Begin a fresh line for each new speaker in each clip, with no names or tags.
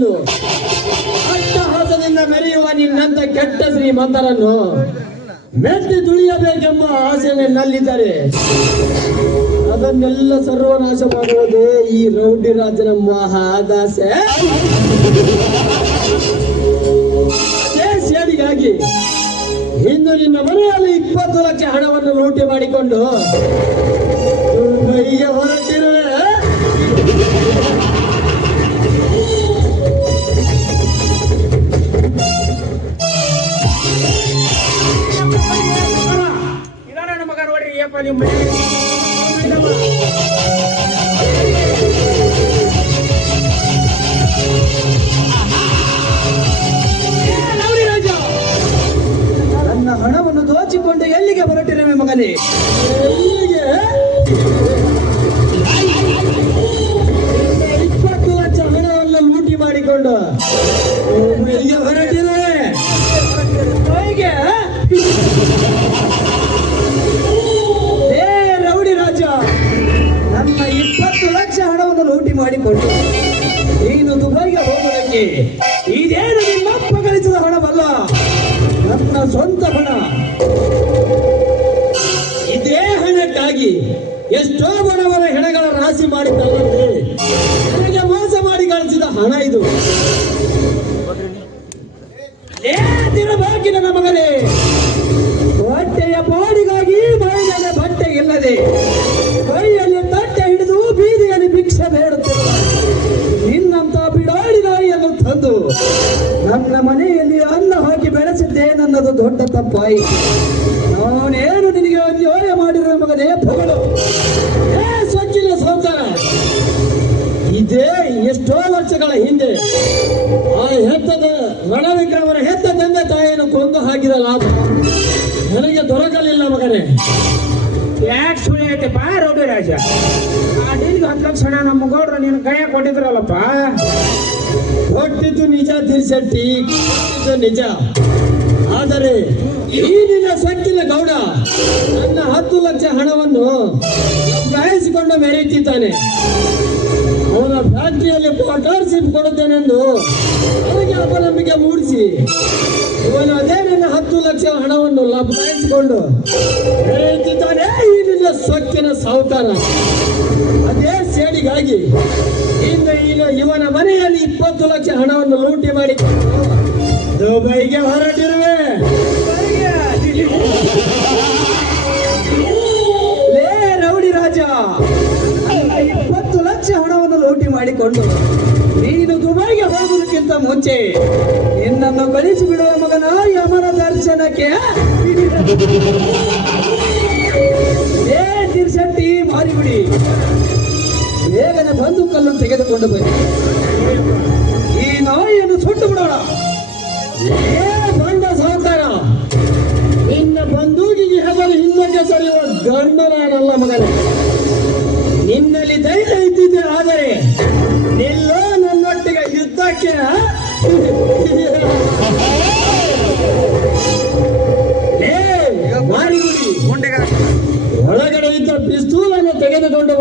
ರಾಜನೆಂದು ಅಟ್ಟಹಾಸದಿಂದ ಮೆರೆಯುವ ನಿನ್ನಂತ ಕೆಟ್ಟ ಶ್ರೀಮಂತರನ್ನು ಮೆಟ್ಟಿ ತುಳಿಯಬೇಕೆಂಬ ಆಸೆ ನಲ್ಲಿದ್ದಾರೆ. ಅದನ್ನೆಲ್ಲ ಸರ್ವನಾಶ ಮಾಡುವುದೇ ಈ ರೌಡಿ ರಾಜನ ಮಹಾದಾಸೆ ಸೇರಿಗಾಗಿ ಇಂದು ನಿನ್ನ ಮನೆಯಲ್ಲಿ ಇಪ್ಪತ್ತು ಲಕ್ಷ ಹಣವನ್ನು ಲೂಟಿ ಮಾಡಿಕೊಂಡು ಹೊರಟಿರುವೆ.
ನೋಡ್ರಿ ಏಪ್ಪ ನಿಮ್ಮ
ಮಾಡಿಕೊಂಡು ನೀನು ದುಬೈಗೆ ಹೋಗೋದಕ್ಕೆ ಇದೇನು ನಿಮ್ಮಪ್ಪ ಗಳಿಸಿದ ಹಣವಲ್ಲ? ನನ್ನ ಸ್ವಂತ ಹಣ. ಇದೇ ಹಣಕ್ಕಾಗಿ ಎಷ್ಟೋ ಬಡವರ ಹೆಣಗಳ ರಾಶಿ ಮಾಡಿದ್ದಾರೆ ನನಗೆ ಮೋಸ ಮಾಡಿ ಕಳಿಸಿದ ಹಣ ಇದು. ಹೆತ್ತದ ರಣವಿಕ್ರಮರ ಹೆತ್ತ ತಂದೆ ತಾಯಿಯನ್ನು ಕೊಂದು ಹಾಕಿದ ಲಾಭ ನನಗೆ ದೊರಕಲಿಲ್ಲ ಮಗನೇ.
ಯಾಕೆ ಸುಳ್ಳು ಐತೆಪ್ಪ ರೌಡಿ ರಾಜ. ಆ ಡೀಲ್ಗೆ ಹತ್ತು ಲಕ್ಷ ಹಣ ನಮ್ಮ ಗೌಡ್ರು ನಿನ್ನ ಕೈಯಾಗ ಕೊಟ್ಟಿದ್ರಲ್ಲಪ್ಪ.
ಕೊಟ್ಟಿದ್ದು ನಿಜ ತಿರ್ಸಟ್ಟಿ ಕೊಟ್ಟಿದ್ದು ನಿಜ. ಆದರೆ ಈ ನಿನ್ನ ಸಕ್ಕಿನ ಗೌಡ ನನ್ನ ಹತ್ತು ಲಕ್ಷ ಹಣವನ್ನು ಕಾಯಿಸಿಕೊಂಡು ಮೆರೆಯುತ್ತಿದ್ದಾನೆ. ಅವನ ಫ್ಯಾಕ್ಟರಿಯಲ್ಲಿ ಪಾರ್ಟ್ನರ್ಶಿಪ್ ಕೊಡುತ್ತೇನೆಂದು ಅವನಿಗೆ ಅವಲಂಬಿಕೆ ಮೂಡಿಸಿ, ಇವನು ಅದೇ ನನ್ನ ಹತ್ತು ಲಕ್ಷ ಹಣವನ್ನು ಲಭಾಯಿಸಿಕೊಂಡು ಮೆರೆಯುತ್ತಿದ್ದಾನೆ ಈ ನಿನ್ನ ಸೊಕ್ಕಿನ ಸಾಹುಕಾರ ಅದೇ ಸೇಡಿಗಾಗಿ ಇಂದು ಈಗ ಇವನ ಮನೆಯಲ್ಲಿ ಇಪ್ಪತ್ತು ಲಕ್ಷ ಹಣವನ್ನು ಲೂಟಿ ಮಾಡಿ ದುಬೈಗೆ ಹೊರಟಿರುವೆ. ಮಾಡಿಕೊಂಡು ನೀನು ದುಬೈಗೆ ಹೋಗುವುದಕ್ಕಿಂತ ಮುಂಚೆ ನಿನ್ನನ್ನು ಕಳಿಸಿ ಬಿಡುವ ಮಗನ ಯಮನ ದರ್ಶನಕ್ಕೆ. ಏ ತಿರ್ಸಟ್ಟಿ, ಮಾರಿಬಿಡಿ. ಬೇಗನೆ ಬಂದು ಕಲ್ಲನ್ನು ತೆಗೆದುಕೊಂಡು ಬನ್ನಿ. ಈ ನಾಯಿಯನ್ನು ಸುಟ್ಟು ಬಿಡೋಣ. ಏ ನಿನ್ನ ಬಂದೂಕಿಗೆ ಹೆಸರು ಹಿಂದಕ್ಕೆ ಸರಿಯುವ ಗಂಡನಾನಲ್ಲ ಮಗನೇ. ಇದ್ದ ಪಿಸ್ತೂಲನ್ನು ತೆಗೆದುಕೊಂಡು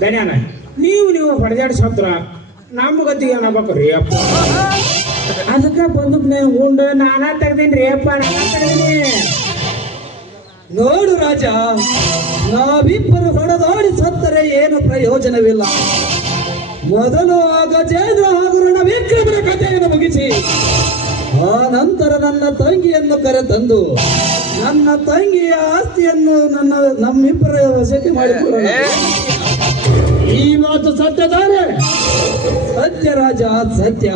ಧನ್ಯನ ನೀವು ನೀವು ಹೊಡೆದಾಡಿ ಸತ್ರ ನಮ್ಮ ಗತಿಗೆ ರೀ ಅಪ್ಪ? ಅದಕ್ಕೆ ಬಂದು ನಾನು ಉಂಡು ನಾನಾ ತೆಗ್ದೀನಿ ರೀ ಅಪ್ಪ ನಾನಾ ತೆಗ್ದೀನಿ.
ನೋಡು ರಾಜ ನಾವಿಬ್ಬರು ಹೊಡೆದಾಡಿ ಸತ್ತರೆ ಏನು ಪ್ರಯೋಜನವಿಲ್ಲ. ಮೊದಲು ಆ ಗಜೇಂದ್ರ ಹಾಗೂ ರಣವಿಕ್ರಮನ ಕಥೆಯನ್ನು ಮುಗಿಸಿ ಆ ನಂತರ ನನ್ನ ತಂಗಿಯನ್ನು ಕರೆ ತಂದು ನನ್ನ ತಂಗಿಯ ಆಸ್ತಿಯನ್ನು ನನ್ನ ನಮ್ಮಿಬ್ಬರ ವಸತಿ ಮಾಡಿಕೊಳ್ಳೋಣ ಈ ಮಾತು ಸತ್ಯ ತಾನೆ? ಸತ್ಯ ರಾಜ ಸತ್ಯ.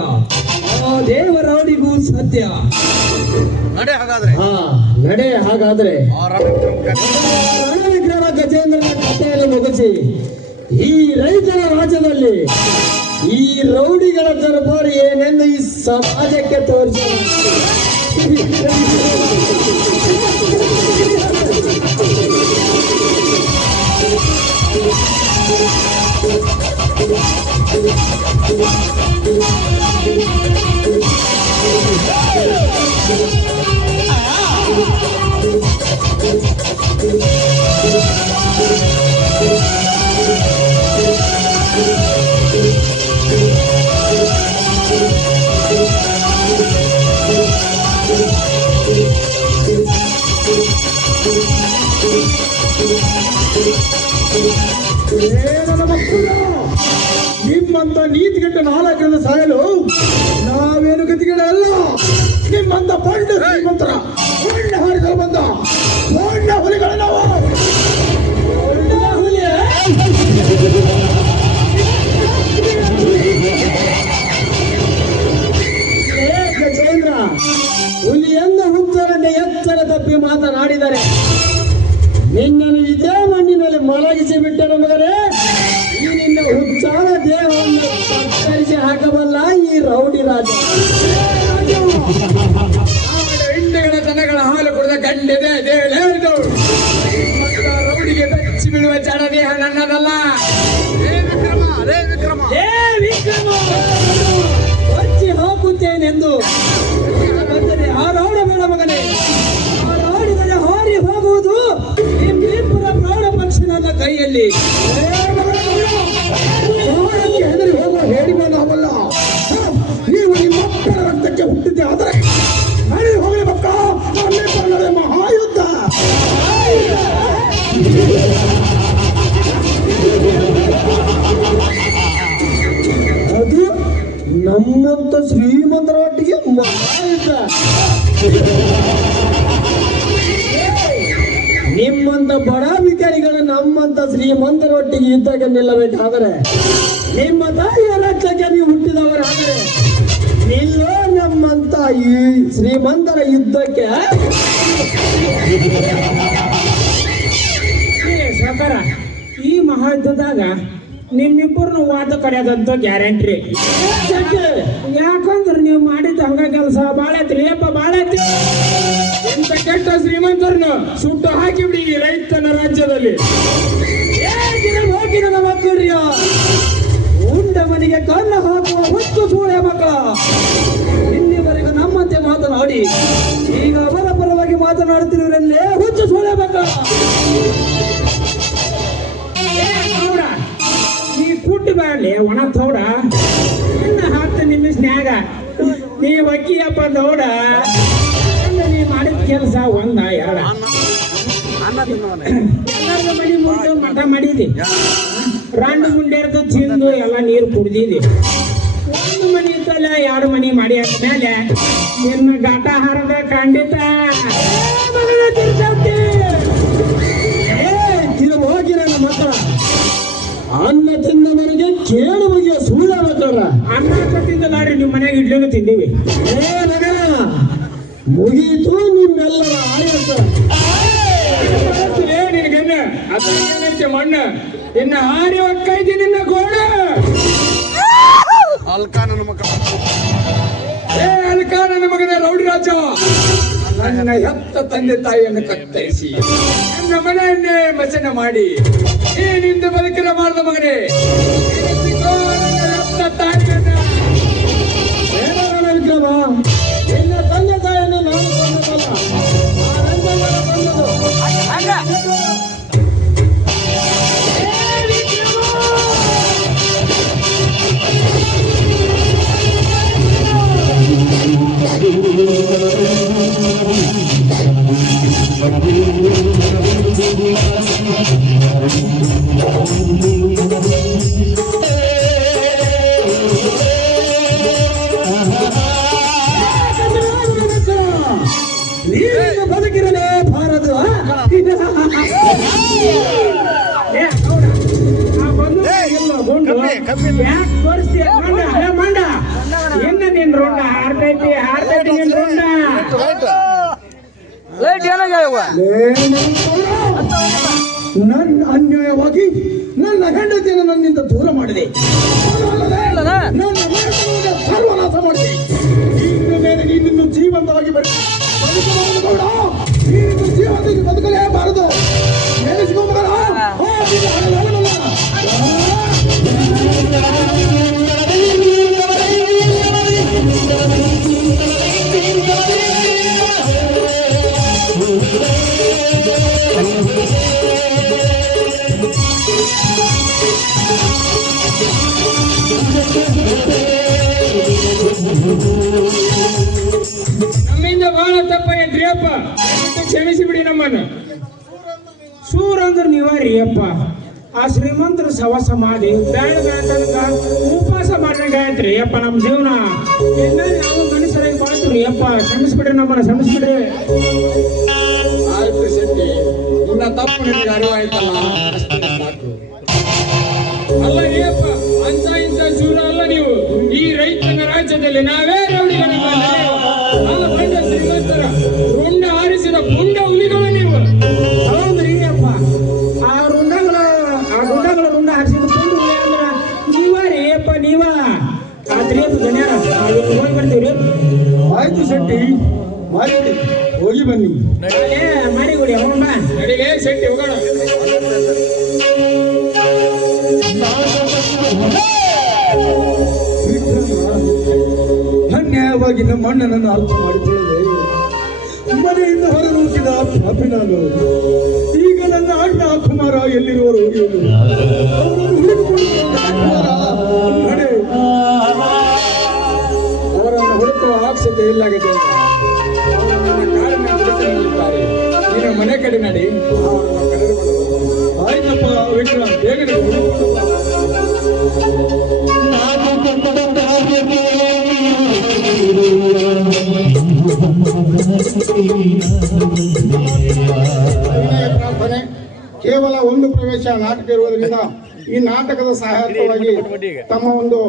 ಆ ದೇವರವರಿಗೂ ಸತ್ಯ.
ನಡೆ ಹಾಗಾದ್ರೆ.
ಹಾ ನಡೆ ಹಾಗಾದ್ರೆ.
ರಣವಿಕ್ರಮ
ಗಜೇಂದ್ರನ ಕಥೆಯನ್ನು ಮುಗಿಸಿ ಈ ರೈತರ ರಾಜ್ಯದಲ್ಲಿ ಈ ರೌಡಿಗಳ ದರ್ಬಾರ್ ಏನೆಂದು ಈ ಸಮಾಜಕ್ಕೆ ತೋರಿಸ.
ಕುಡಿದ ರೌಡಿಗೆ ಬೆಚ್ಚಿ ಬೀಳುವ ಜಡ ದೇಹ ನನ್ನದಲ್ಲ.
ಏ ವಿಕ್ರಮ ರೇ ವಿಕ್ರಮ.
ಏ ವಿಕ್ರಮ! ಹಚ್ಚಿ ಹಾಕುತ್ತೇನೆಂದು ಬಂದರೆ ಹಾರಾಡಬೇಡ ಮಗನೇ. ಹಾರಾಡಿದರೆ ಹಾರಿ ಹೋಗುವುದು. ನಿಮ್ಮಿಬ್ಬರ ಪ್ರಾಣ ಪಕ್ಷಿ ನನ್ನ ಕೈಯಲ್ಲಿ. ಶ್ರೀಮಂತರ ಒಟ್ಟಿಗೆ ನಿಮ್ಮಂತ ಬಡ ವಿಕಾರಿಗಳು ನಮ್ಮಂತ ಶ್ರೀಮಂತರ ಒಟ್ಟಿಗೆ ನಿಲ್ಲಬೇಕಾದ್ರೆ ನಿಲ್ಲಬೇಕಾದರೆ ನಿಮ್ಮ ತಾಯಿಯ ರಕ್ತಕ್ಕೆ ನೀವು ಹುಟ್ಟಿದವರಾದರೆ, ನಿಲ್ಲೋ ನಮ್ಮಂತ ಈ ಶ್ರೀಮಂತರ ಯುದ್ಧಕ್ಕೆ.
ಸಾಕಾರ ಈ ಮಹಾಯುದ್ಧದಾಗ ನಿಮ್ಮಿಬ್ಬರನ್ನು ವಾದ ಕಡೆಯದಂತ ಗ್ಯಾರಂಟಿ.
ಯಾಕೆ?
ಯಾಕಂದ್ರೆ ನೀವು ಮಾಡಿದ ಹಂಗ ಕೆಲಸ ಬಾಳ ಏಪ್ಪ ಅಪ್ಪ ಬಾಳ ಐತಿ ಎಂತ ಕೆಟ್ಟ ಶ್ರೀಮಂತರನ್ನು ಸುಟ್ಟು ಹಾಕಿಬಿಡಿ ಈ ರೈತನ ರಾಜ್ಯದಲ್ಲಿ.
ಹೋಗಿನ ಹೋಗಿ ನಮ್ಮ ಉಂಡ ಮನೆಗೆ ಕನ್ನ ಹಾಕುವ ಹುಟ್ಟು ಸೂಳೆ ಮಕ್ಕಳ. ಇನ್ನಿವರೆಗೂ ನಮ್ಮಂತೆ ಮಾತನಾಡಿ. ಈಗ
ಬ್ಯಾಡ್ಲಿ ಒಣ ತೌಡ. ಇನ್ನ ಹತ್ತು ನಿಮಿಷನ್ಯಾಗ. ನೀ ಒಕ್ಕಿಯಪ್ಪ ದೌಡ ನೀ ಮಾಡಿದ ಕೆಲಸ ಒಂದ, ಎರಡ. ಎಲ್ಲಾರ್ದು ಮನಿ ಮುಂದೆ ಮಠ ಮಾಡಿದಿ. ರಾಂಡು ಮುಂಡೇರ್ದು ತಿಂದು ಎಲ್ಲ ನೀರು ಕುಡ್ದಿದಿ. ಒಂದು ಮನಿ ಇತ್ತಲ್ಲ, ಎರಡು ಮನಿ ಮಾಡಿ ಆದ್ಮೇಲೆ ನಿನ್ನ ಗಾಟ ಹಾರದ ಖಂಡಿತ
ಅನ್ನ ತಿಂದವರಿಗೆ ಕೇಳು ಬಗೆಯ ಸೂಳೆ ಮಕ್ಕಳ
ಅನ್ನ ತಿಂದಲಾರಿ ನಿಮ್ಮ ಮನೆಗೆ ಇಡ್ಲಿನೂ ತಿಂದೀವಿ.
ಏ ಮಗನ ಮುಗೀತು ನಿಮ್ಮೆಲ್ಲರ ಆಯತ
ಏ ನಿನಗನ್ನ ಅದ ಏನೈತೆ ಮಣ್ಣು? ಇನ್ನ ಹಾರಿ ಒಕ್ಕೈತಿ ನಿನ್ನ ಗೋಡ
ಅಲ್ಕ ನನ್ನ ಮಕ್ಕಳ
ಏ ಅಲ್ಕ ನನ್ನ ಮಗನ ರೌಡಿ ರಾಜ. ನನ್ನ ಹೆತ್ತ ತಂದೆ ತಾಯಿಯನ್ನು ಕತ್ತರಿಸಿ ನನ್ನ ಮನೆಯನ್ನೇ ಮಸನ ಮಾಡಿ. ನೀನಿಂದ ಬದುಕಿನ ಮಾಡಿದ ಮಗನೇ ಎನಿಸಿಕೋ ನನ್ನ ಹೆತ್ತ ತಾಯಿಯನ್ನ
ಬೇಡವನ ವಿಕ್ರಮ ನಿನ್ನ ತಂದೆ ತಾಯಿಯನ್ನು ನಾನು ಕೊಂದದಲ್ಲ ಆ ರಂಗಮ್ಮನ ಕೊಂದದು
Thank you.
ಬದುಕಿರಲೇ ಭಾರತ ಮಂಡ ಎನ್ನ ನಿನ್ ರೊಂಡ ಹಾರ್ತೈತಿ ಹಾರ್ತೈತಿ ನಿನ್ ರೊಂಡ ಲೈಟ್ ಏನಾಗ್ಯಾವ
ನನ್ನ ಅನ್ಯಾಯವಾಗಿ ನನ್ನ ಹೆಂಡತಿಯನ್ನು ನನ್ನಿಂದ ದೂರ ಮಾಡಿದೆ. ನನ್ನ ಸರ್ವನಾಶ ಮಾಡಿದೆ. ಇನ್ನು ಮೇಲೆ ನೀನಿನ್ನು ಜೀವಂತವಾಗಿ ಬರ ಜೀವಂತ ಬದುಕಲೇ ಬಾರದು. ಜೀವಂತವಾಗಿ ಬದುಕಲೇಬಾರದು ನೆನೆಸಿಕೊ
ಕ್ಷಮಿಸಿ ಬಿಡಿ ನಮ್ಮನ್ನ.
ಸೂರ್ ಅಂದ್ರೆ ನೀವ ರೀ ಅಪ್ಪ ಆ ಶ್ರೀಮಂತರ ಸವ ಮಾಡಿ ಬ್ಯಾಡ ಬ್ಯಾಡ ಉಪವಾಸ ಮಾಡ್ರಿ ಅಪ್ಪ ನಮ್ಮ ಜೀವನ. ಇನ್ಮೇಲೆ ನಾವು ಮನುಷ್ಯರಾಗಿ ಬಾಳ್ತೀವಿ ಅಪ್ಪ ಕ್ಷಮಿಸ್ಬಿಡ್ರಿ ನಮ್ಮನ್ನ, ಕ್ಷಮಿಸ್ಬಿಡ್ರಿ.
ಆಯ್ತು ಶೆಟ್ಟಿ. ನಿನ್ನ ತಪ್ಪು ನಿಮಗೆ ಅರಿವಾಯ್ತಲ್ಲ.
ಅಲ್ಲ ಏಪ್ಪ ಅಂತ ಇಂಥ ಶೂರ ಅಲ್ಲ ನೀವು. ಈ ರೈತನ ರಾಜ್ಯದಲ್ಲಿ ನಾವೇ ರೌಡಿಗಳ ಆ ಬಂಡ ಶ್ರೀಮಂತರ. ಆರಿಸಿದ ಪುಂಡ ಹುಲಿಗಳು ನೀವು.
ಹೌದ್ರಿ ಅಪ್ಪ ಆ ರುಂಡಗಳ ಆ ಗುಂಡಗಳ ರುಂಡ ಹರಿಸಿದ ಪುಂಡ ಅಂದ್ರ ನೀವ ರೀ ಅಪ್ಪ ನೀವ. ಆದ್ರಿ ಅಪ್ಪ ಗಣ್ಯಾರ ಹೋಗಿ ಬರ್ತೀವ್ರಿ.
ಆಯ್ತು ಶೆಟ್ಟಿ ಮಾಡಿ ಹೋಗಿ ಬನ್ನಿ.
ಏ ಕೊಡಿ ಅವನು ಬಾ.
ನಡಿಲೇ ಶೆಟ್ಟಿ ಹೋಗೋಣ.
ಧನ್ಯವಾಗಿ ನಮ್ಮ ಅಣ್ಣನನ್ನು ಅರ್ಥ ಮಾಡಿಕೊಳ್ಳದೆ ಮನೆಯಿಂದ ಹೊರನೂಕಿದ ಪಾಪಿ ನಾನು ಈಗ ನನ್ನ ಅಣ್ಣ ಕುಮಾರ ಎಲ್ಲಿರುವರು ಅವರನ್ನು ಹುಡುಕುವ ಆಕ್ಷತೆ. ನೀನು ಮನೆ ಕಡೆ ನಡಿ.
ಕೇವಲ ಒಂದು ಪ್ರವೇಶ ನಾಟಕ ಇರುವುದರಿಂದ ಈ ನಾಟಕದ ಸಹಾಯಕವಾಗಿ ತಮ್ಮ ಒಂದು